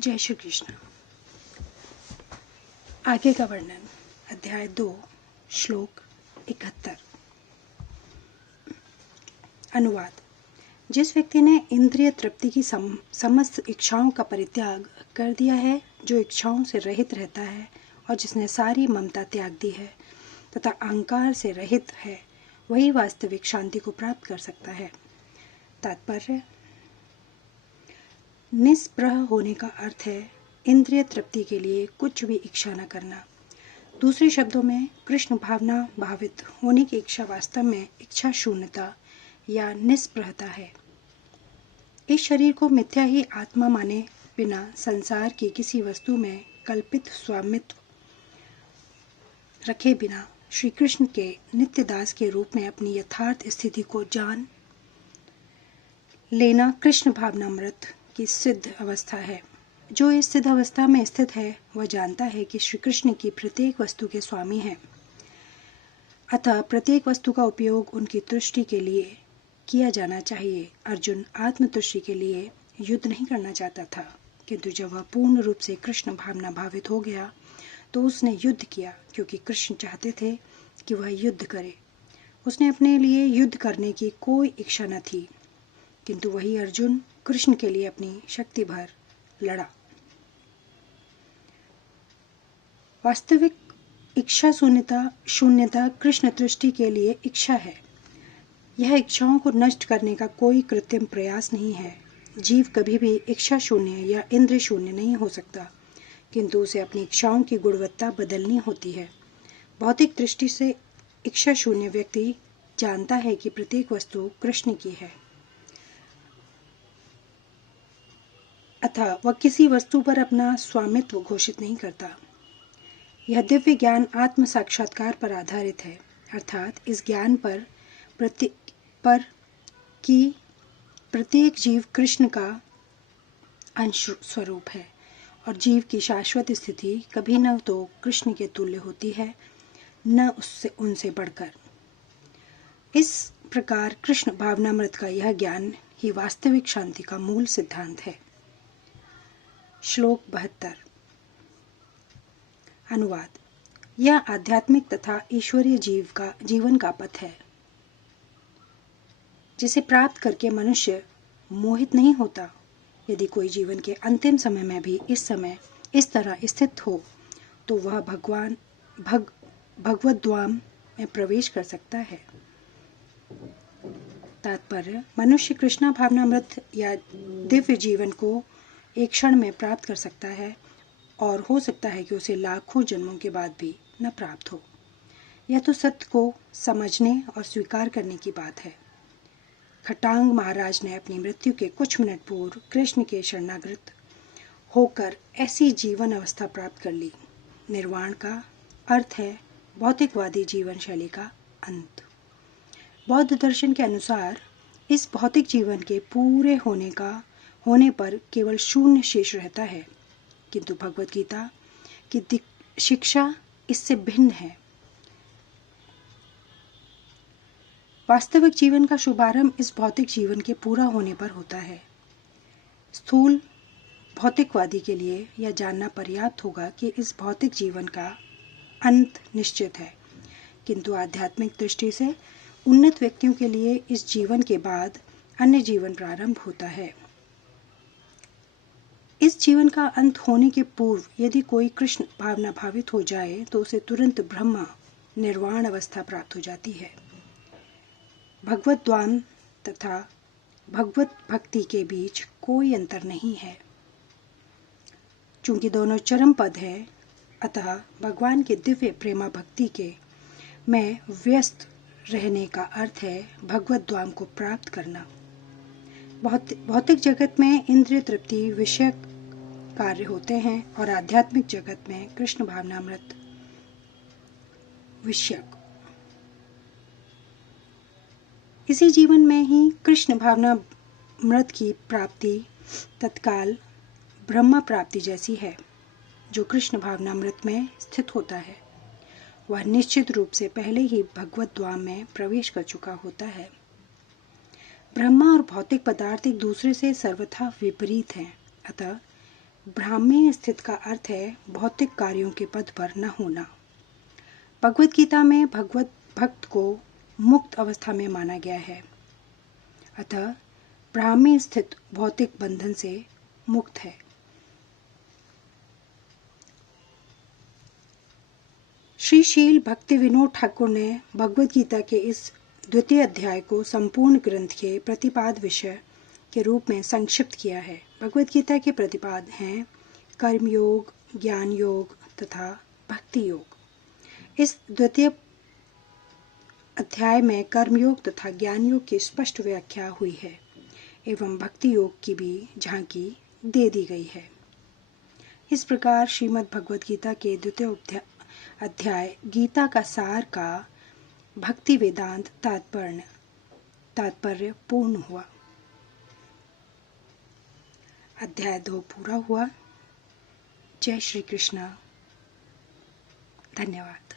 जय श्री कृष्ण। आगे का वर्णन अध्याय 2 श्लोक 71। अनुवाद। जिस व्यक्ति ने इंद्रिय तृप्ति की समस्त इच्छाओं का परित्याग कर दिया है, जो इच्छाओं से रहित रहता है और जिसने सारी ममता त्याग दी है तथा अहंकार से रहित है, वही वास्तविक शांति को प्राप्त कर सकता है। तात्पर्य: निस्पृह होने का अर्थ है इंद्रिय तृप्ति के लिए कुछ भी इच्छा न करना। दूसरे शब्दों में, कृष्ण भावना भावित होने की इच्छा वास्तव में इच्छा शून्यता या निस्पृहता है। इस शरीर को मिथ्या ही आत्मा माने बिना संसार की किसी वस्तु में कल्पित स्वामित्व रखे बिना श्री कृष्ण के नित्य दास के रूप में अपनी यथार्थ स्थिति को जान लेना कृष्ण भावनामृत की सिद्ध अवस्था है। जो इस सिद्ध अवस्था में स्थित है, वह जानता है कि श्री कृष्ण की प्रत्येक वस्तु के स्वामी हैं। अतः प्रत्येक वस्तु का उपयोग उनकी तुष्टि के लिए किया जाना चाहिए। अर्जुन आत्मतुष्टि के लिए युद्ध नहीं करना चाहता था, किंतु जब वह पूर्ण रूप से कृष्ण भावना भावित हो गया तो उसने युद्ध किया, क्योंकि कृष्ण चाहते थे कि वह युद्ध करे। उसने अपने लिए युद्ध करने की कोई इच्छा न थी, किंतु वही अर्जुन कृष्ण के लिए अपनी शक्ति भर लड़ा। वास्तविक इच्छा शून्यता कृष्ण तुष्टि के लिए इच्छा है। यह इच्छाओं को नष्ट करने का कोई कृत्रिम प्रयास नहीं है। जीव कभी भी इच्छा शून्य या इंद्रिय शून्य नहीं हो सकता, किंतु उसे अपनी इच्छाओं की गुणवत्ता बदलनी होती है। भौतिक दृष्टि से इच्छा शून्य व्यक्ति जानता है कि प्रत्येक वस्तु कृष्ण की है, अतः वह किसी वस्तु पर अपना स्वामित्व घोषित नहीं करता। यह दिव्य ज्ञान आत्म साक्षात्कार पर आधारित है, अर्थात इस ज्ञान पर कि प्रत्येक जीव कृष्ण का अंश स्वरूप है और जीव की शाश्वत स्थिति कभी न तो कृष्ण के तुल्य होती है, न उनसे बढ़कर। इस प्रकार कृष्ण भावनामृत का यह ज्ञान ही वास्तविक शांति का मूल सिद्धांत है। श्लोक 72। अनुवाद। यह आध्यात्मिक तथा ईश्वरीय जीवन का पथ है, जिसे प्राप्त करके मनुष्य मोहित नहीं होता। यदि कोई जीवन के अंतिम समय में भी इस तरह स्थित हो, तो वह भगवद्धाम में प्रवेश कर सकता है। तात्पर्य: मनुष्य कृष्णा भावनामृत या दिव्य जीवन को एक क्षण में प्राप्त कर सकता है, और हो सकता है कि उसे लाखों जन्मों के बाद भी न प्राप्त हो। यह तो सत्य को समझने और स्वीकार करने की बात है। खटांग महाराज ने अपनी मृत्यु के कुछ मिनट पूर्व कृष्ण के शरणागत होकर ऐसी जीवन अवस्था प्राप्त कर ली। निर्वाण का अर्थ है भौतिकवादी जीवन शैली का अंत। बौद्ध दर्शन के अनुसार इस भौतिक जीवन के पूरे होने पर केवल शून्य शेष रहता है, किंतु भगवद गीता की शिक्षा इससे भिन्न है। वास्तविक जीवन का शुभारंभ इस भौतिक जीवन के पूरा होने पर होता है। स्थूल भौतिकवादी के लिए यह जानना पर्याप्त होगा कि इस भौतिक जीवन का अंत निश्चित है, किंतु आध्यात्मिक दृष्टि से उन्नत व्यक्तियों के लिए इस जीवन के बाद अन्य जीवन प्रारंभ होता है। इस जीवन का अंत होने के पूर्व यदि कोई कृष्ण भावना भावित हो जाए, तो उसे तुरंत ब्रह्म निर्वाण अवस्था प्राप्त हो जाती है। भगवद्धाम तथा भगवत भक्ति के बीच कोई अंतर नहीं है। चूंकि दोनों चरम पद है, अतः भगवान के दिव्य प्रेमा भक्ति के में व्यस्त रहने का अर्थ है भगवद्धाम को प्राप्त करना। भौतिक जगत में इंद्रिय तृप्ति विषयक कार्य होते हैं और आध्यात्मिक जगत में कृष्ण भावनामृत विषयक। इसी जीवन में ही कृष्ण भावनामृत की प्राप्ति तत्काल ब्रह्म प्राप्ति जैसी है। जो कृष्ण भावनामृत में स्थित होता है, वह निश्चित रूप से पहले ही भगवद्धाम में प्रवेश कर चुका होता है। ब्रह्म और भौतिक पदार्थ एक दूसरे से सर्वथा विपरीत हैं, अतः ब्राह्मी स्थित का अर्थ है भौतिक कार्यों के पद पर न होना। भगवत गीता में भगवत भक्त को मुक्त अवस्था में माना गया है, अतः ब्राह्मी स्थित भौतिक बंधन से मुक्त है। श्री शील भक्ति विनोद ठाकुर ने भगवत गीता के इस द्वितीय अध्याय को संपूर्ण ग्रंथ के प्रतिपाद विषय के रूप में संक्षिप्त किया है। भगवत गीता के प्रतिपाद हैं कर्म योग, ज्ञान योग तथा भक्ति योग। इस द्वितीय अध्याय में कर्मयोग तथा ज्ञान योग की स्पष्ट व्याख्या हुई है एवं भक्ति योग की भी झांकी दे दी गई है। इस प्रकार श्रीमद् भगवत गीता के द्वितीय अध्याय गीता का सार का भक्ति वेदांत तात्पर्य पूर्ण हुआ। अध्याय 2 पूरा हुआ। जय श्री कृष्ण। धन्यवाद।